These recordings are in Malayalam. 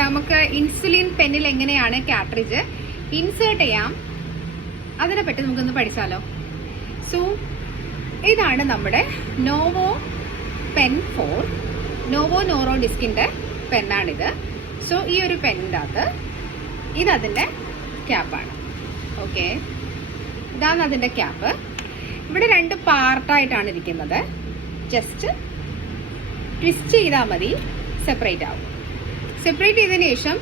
നമുക്ക് ഇൻസുലിൻ പെന്നിൽ എങ്ങനെയാണ് കാട്രിഡ്ജ് ഇൻസേർട്ട് ചെയ്യാം അതിനെ പറ്റി നമുക്കൊന്ന് പഠിച്ചാലോ. സോ ഇതാണ് നമ്മുടെ നോവോ പെൻ 4 നോവോ നോറോ ഡിസ്കിൻ്റെ പെന്നാണിത്. സോ ഈ ഒരു പെന്നിൻ്റെ അകത്ത് ഇതതിൻ്റെ ക്യാപ്പാണ്. ഓക്കെ, ഇതാണ് അതിൻ്റെ ക്യാപ്പ്. ഇവിടെ 2 പാർട്ടായിട്ടാണ് ഇരിക്കുന്നത്. ജസ്റ്റ് ട്വിസ്റ്റ് ചെയ്താൽ മതി, സെപ്പറേറ്റ് ആവും. സെപ്പറേറ്റ് ചെയ്തതിന് ശേഷം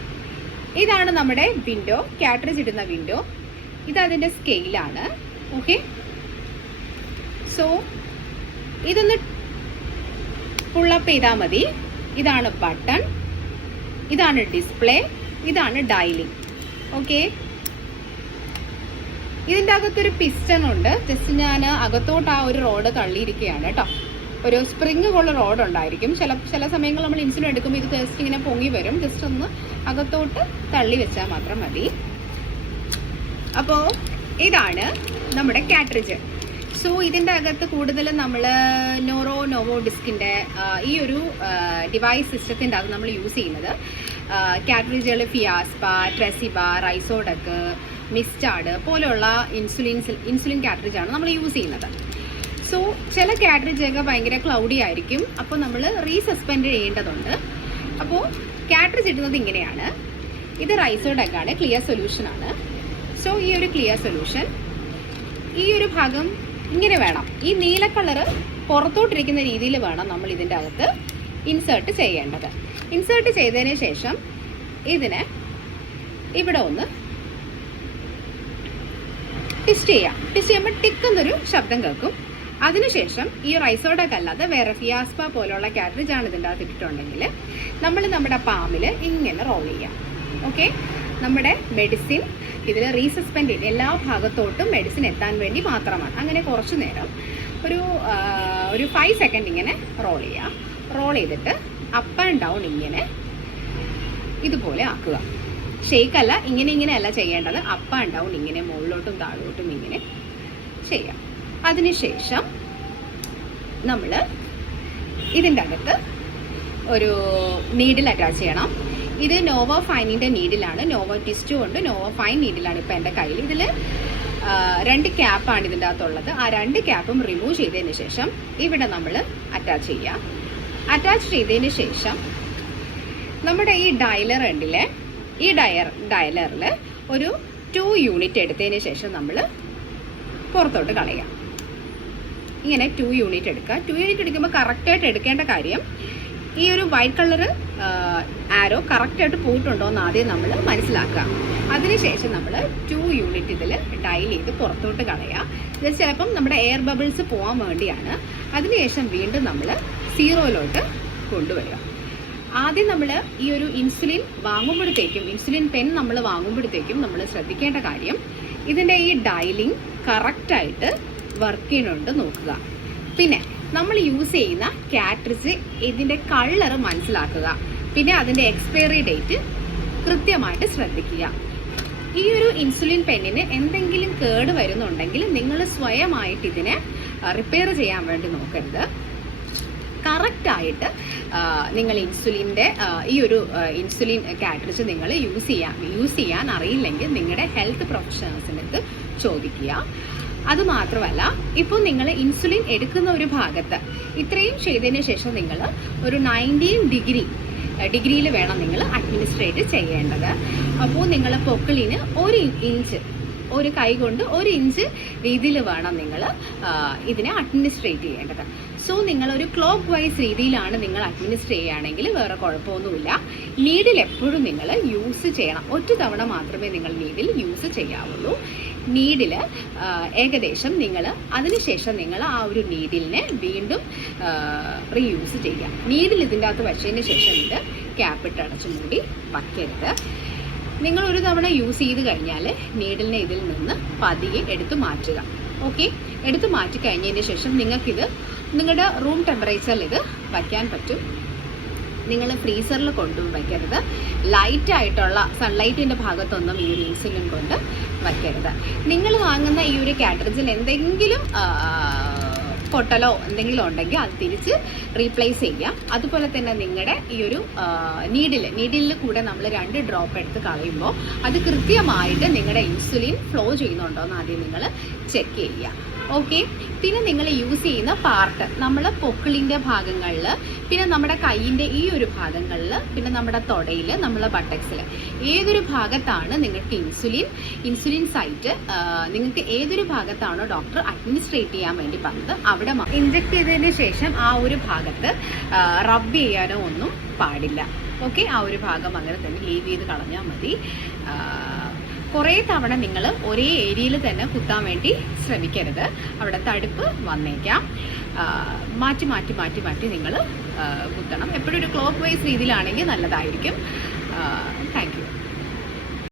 ഇതാണ് നമ്മുടെ വിൻഡോ, കാട്രിഡ്ജ് ഇടുന്ന വിൻഡോ. ഇത് അതിൻ്റെ സ്കെയിലാണ്. ഓക്കെ, സോ ഇതൊന്ന് പുള്ളപ്പ് ചെയ്താൽ മതി. ഇതാണ് ബട്ടൺ, ഇതാണ് ഡിസ്പ്ലേ, ഇതാണ് ഡയലിംഗ്. ഓക്കെ, ഇതിൻ്റെ അകത്തൊരു പിസ്റ്റൺ ഉണ്ട്. ജസ്റ്റ് ഞാൻ അകത്തോട്ട് ആ ഒരു റോഡ് തള്ളിയിരിക്കുകയാണ് കേട്ടോ. ഒരു സ്പ്രിങ് പോലുള്ള റോഡ് ഉണ്ടായിരിക്കും. ചില സമയങ്ങളിൽ നമ്മൾ ഇൻസുലിൻ എടുക്കുമ്പോൾ ഇത് ജസ്റ്റ് ഇങ്ങനെ പൊങ്ങി വരും. ജസ്റ്റ് ഒന്ന് അകത്തോട്ട് തള്ളി വെച്ചാൽ മാത്രം മതി. അപ്പോൾ ഇതാണ് നമ്മുടെ കാട്രിഡ്ജ്. സോ ഇതിൻ്റെ അകത്ത് കൂടുതലും നമ്മൾ നോവോ ഡിസ്കിൻ്റെ ഈ ഒരു ഡിവൈസ് സിസ്റ്റത്തിൻ്റെ അകത്ത് നമ്മൾ യൂസ് ചെയ്യുന്നത് കാട്രിഡ്ജുകൾ ഫിയാസ്പ, ട്രെസിബ, റൈസോഡക്ക്, മിസ്റ്റാർഡ് പോലെയുള്ള ഇൻസുലിൻ കാട്രിഡ്ജാണ് നമ്മൾ യൂസ് ചെയ്യുന്നത്. സോ ചില കാട്രിഡ്ജൊക്കെ ഭയങ്കര ക്ലൗഡി ആയിരിക്കും. അപ്പോൾ നമ്മൾ റീസസ്പെൻഡ് ചെയ്യേണ്ടതുണ്ട്. അപ്പോൾ കാട്രിഡ്ജ് ഇടുന്നത് ഇങ്ങനെയാണ്. ഇത് റൈസോഡക്കാണ്, ക്ലിയർ സൊല്യൂഷനാണ്. സോ ഈ ഒരു ക്ലിയർ സൊല്യൂഷൻ ഈ ഒരു ഭാഗം ഇങ്ങനെ വേണം. ഈ നീല കളറ് പുറത്തോട്ടിരിക്കുന്ന രീതിയിൽ വേണം നമ്മൾ ഇതിൻ്റെ അകത്ത് ഇൻസേർട്ട് ചെയ്യേണ്ടത്. ഇൻസേർട്ട് ചെയ്തതിന് ശേഷം ഇതിനെ ഇവിടെ ഒന്ന് ട്വിസ്റ്റ് ചെയ്യാം. ട്വിസ്റ്റ് ചെയ്യുമ്പോൾ ടിക്കുന്നൊരു ശബ്ദം കേൾക്കും. അതിനുശേഷം ഈ റൈസോഡക്ക് അല്ലാതെ വേറെ ഫിയാസ്പ പോലുള്ള കാട്രിഡ്ജാണ് ഇതിൻ്റെ അകത്ത് ഇട്ടിട്ടുണ്ടെങ്കിൽ നമ്മൾ നമ്മുടെ പാമിൽ ഇങ്ങനെ റോൾ ചെയ്യാം. ഓക്കെ, നമ്മുടെ മെഡിസിൻ ഇതിൽ റീസസ്പെൻഡ് ചെയ്ത് എല്ലാ ഭാഗത്തോട്ടും മെഡിസിൻ എത്താൻ വേണ്ടി മാത്രമാണ്. അങ്ങനെ കുറച്ച് നേരം ഒരു 5 സെക്കൻഡ് ഇങ്ങനെ റോൾ ചെയ്യുക. റോൾ ചെയ്തിട്ട് അപ്പ് ആൻഡ് ഡൗൺ ഇങ്ങനെ ഇതുപോലെ ആക്കുക. ഷെയ്ക്കല്ല, ഇങ്ങനെയല്ല ചെയ്യേണ്ടത്. അപ്പ് ആൻഡ് ഡൗൺ ഇങ്ങനെ മുകളിലോട്ടും താഴോട്ടും ഇങ്ങനെ ചെയ്യാം. അതിനുശേഷം നമ്മൾ ഇതിൻ്റെ അകത്ത് ഒരു നീഡിൽ അറ്റാച്ച് ചെയ്യണം. ഇത് നോവോ ഫൈനിൻ്റെ നീഡിലാണ്. നോവോ ട്വിസ്റ്റും ഉണ്ട്, നോവോ ഫൈൻ നീഡിലാണ് ഇപ്പോൾ എൻ്റെ കയ്യിൽ. ഇതിൽ 2 ക്യാപ്പാണ് ഇതിൻ്റെ അകത്തുള്ളത്. ആ 2 ക്യാപ്പും റിമൂവ് ചെയ്തതിന് ശേഷം ഇവിടെ നമ്മൾ അറ്റാച്ച് ചെയ്യുക. അറ്റാച്ച് ചെയ്തതിന് ശേഷം നമ്മുടെ ഈ ഡയലർ ഉണ്ടല്ലേ, ഈ ഡയലറിൽ ഒരു 2 യൂണിറ്റ് എടുത്തതിന് ശേഷം നമ്മൾ പുറത്തോട്ട് കളയാം. ഇങ്ങനെ 2 യൂണിറ്റ് എടുക്കുക. 2 യൂണിറ്റ് എടുക്കുമ്പോൾ കറക്റ്റായിട്ട് എടുക്കേണ്ട കാര്യം ഈ ഒരു വൈറ്റ് കളർ ആരോ കറക്റ്റായിട്ട് പോയിട്ടുണ്ടോ എന്ന് ആദ്യം നമ്മൾ മനസ്സിലാക്കുക. അതിനുശേഷം നമ്മൾ 2 യൂണിറ്റ് ഇതിൽ ഡയൽ ചെയ്ത് പുറത്തോട്ട് കളയുക. ഇത് ചിലപ്പം നമ്മുടെ എയർ ബബിൾസ് പോകാൻ വേണ്ടിയാണ്. അതിനുശേഷം വീണ്ടും നമ്മൾ 0 കൊണ്ടുവരിക. ആദ്യം നമ്മൾ ഈ ഒരു ഇൻസുലിൻ പെൻ നമ്മൾ വാങ്ങുമ്പോഴത്തേക്കും നമ്മൾ ശ്രദ്ധിക്കേണ്ട കാര്യം ഇതിൻ്റെ ഈ ഡയലിംഗ് കറക്റ്റായിട്ട് വർക്ക് ചെയ്യുന്നുണ്ട് നോക്കുക. പിന്നെ നമ്മൾ യൂസ് ചെയ്യുന്ന കാട്രിഡ്ജ് ഇതിൻ്റെ കളർ മനസ്സിലാക്കുക. പിന്നെ അതിൻ്റെ എക്സ്പയറി ഡേറ്റ് കൃത്യമായിട്ട് ശ്രദ്ധിക്കുക. ഈ ഒരു ഇൻസുലിൻ പെന്നിന് എന്തെങ്കിലും കേട് വരുന്നുണ്ടെങ്കിൽ നിങ്ങൾ സ്വയമായിട്ട് ഇതിനെ റിപ്പയർ ചെയ്യാൻ വേണ്ടി നോക്കരുത്. കറക്റ്റായിട്ട് നിങ്ങൾ ഇൻസുലിൻ്റെ ഈ ഒരു ഇൻസുലിൻ കാട്രിഡ്ജ് നിങ്ങൾ യൂസ് ചെയ്യാൻ അറിയില്ലെങ്കിൽ നിങ്ങളുടെ ഹെൽത്ത് പ്രൊഫഷണൽസിനടുത്ത് ചോദിക്കുക. അതുമാത്രമല്ല, ഇപ്പോൾ നിങ്ങൾ ഇൻസുലിൻ എടുക്കുന്ന ഒരു ഭാഗത്ത് ഇത്രയും ചെയ്തതിന് ശേഷം നിങ്ങൾ ഒരു 19 ഡിഗ്രിയിൽ വേണം നിങ്ങൾ അഡ്മിനിസ്ട്രേറ്റ് ചെയ്യേണ്ടത്. അപ്പോൾ നിങ്ങൾ പൊക്കിളിന് 1 ഇഞ്ച്, ഒരു കൈ കൊണ്ട് 1 ഇഞ്ച് രീതിയിൽ വേണം നിങ്ങൾ ഇതിനെ അഡ്മിനിസ്ട്രേറ്റ് ചെയ്യേണ്ടത്. സോ നിങ്ങളൊരു ക്ലോക്ക് വൈസ് രീതിയിലാണ് നിങ്ങൾ അഡ്മിനിസ്ട്രേറ്റ് ചെയ്യുകയാണെങ്കിൽ വേറെ കുഴപ്പമൊന്നുമില്ല. നീഡിൽ എപ്പോഴും നിങ്ങൾ യൂസ് ചെയ്യണം. 1 തവണ മാത്രമേ നിങ്ങൾ നീഡിൽ യൂസ് ചെയ്യാവുള്ളൂ. നീഡിൽ ഏകദേശം നിങ്ങൾ അതിനുശേഷം നിങ്ങൾ ആ ഒരു നീഡിലിനെ വീണ്ടും റീയൂസ് ചെയ്യുക. നീഡിൽ ഇതിൻ്റെ അകത്ത് വെച്ചതിന് ശേഷം ഇത് ക്യാപ്പിട്ട് അടച്ച് മൂടി വയ്ക്കരുത്. നിങ്ങൾ ഒരു തവണ യൂസ് ചെയ്ത് കഴിഞ്ഞാൽ നീഡിലിനെ ഇതിൽ നിന്ന് പതിയെ എടുത്തു മാറ്റുക. ഓക്കെ, എടുത്തു മാറ്റി കഴിഞ്ഞതിന് ശേഷം നിങ്ങൾക്കിത് നിങ്ങളുടെ റൂം ടെമ്പറേച്ചറിൽ ഇത് വയ്ക്കാൻ പറ്റും. നിങ്ങൾ ഫ്രീസറിൽ കൊണ്ടു വയ്ക്കരുത്. ലൈറ്റായിട്ടുള്ള സൺലൈറ്റിൻ്റെ ഭാഗത്തൊന്നും ഈ ഒരു ഇൻസുലിൻ കൊണ്ട് വയ്ക്കരുത്. നിങ്ങൾ വാങ്ങുന്ന ഈ ഒരു കാട്രിഡ്ജിൽ എന്തെങ്കിലും പൊട്ടലോ എന്തെങ്കിലും ഉണ്ടെങ്കിൽ അത് തിരിച്ച് റീപ്ലേസ് ചെയ്യാം. അതുപോലെ തന്നെ നിങ്ങളുടെ ഈ ഒരു നീഡിലിൽ കൂടെ നമ്മൾ 2 ഡ്രോപ്പ് എടുത്ത് കളയുമ്പോൾ അത് കൃത്യമായിട്ട് നിങ്ങളുടെ ഇൻസുലിൻ ഫ്ലോ ചെയ്യുന്നുണ്ടോ എന്ന് ആദ്യം നിങ്ങൾ ചെക്ക് ചെയ്യുക. ഓക്കെ. പിന്നെ നിങ്ങൾ യൂസ് ചെയ്യുന്ന പാർട്ട്, നമ്മൾ പൊക്കിളിൻ്റെ ഭാഗങ്ങളിൽ, പിന്നെ നമ്മുടെ കൈയിൻ്റെ ഈ ഒരു ഭാഗങ്ങളിൽ, പിന്നെ നമ്മുടെ തൊടയിൽ, നമ്മളെ ബട്ടക്സിൽ ഏതൊരു ഭാഗത്താണ് നിങ്ങൾക്ക് ഇൻസുലിൻ സൈറ്റ് നിങ്ങൾക്ക് ഏതൊരു ഭാഗത്താണോ ഡോക്ടർ അഡ്മിനിസ്ട്രേറ്റ് ചെയ്യാൻ വേണ്ടി പറഞ്ഞത് അവിടെ ഇഞ്ചെക്ട് ചെയ്തതിന് ശേഷം ആ ഒരു ഭാഗത്ത് റബ്ബ് ചെയ്യാനോ ഒന്നും പാടില്ല. ഓക്കെ. ആ ഒരു ഭാഗം അങ്ങനെ തന്നെ ലീവ് ചെയ്ത് കളഞ്ഞാൽ മതി. കുറേ തവണ നിങ്ങൾ ഒരേ ഏരിയയിൽ തന്നെ കുത്താൻ വേണ്ടി ശ്രമിക്കരുത്. അവിടെ തടുപ്പ് വന്നേക്കാം. മാറ്റി മാറ്റി മാറ്റി മാറ്റി നിങ്ങൾ കുത്തണം. എപ്പോഴും ഒരു ക്ലോക്ക് വൈസ് രീതിയിലാണെങ്കിൽ നല്ലതായിരിക്കും. Thank you.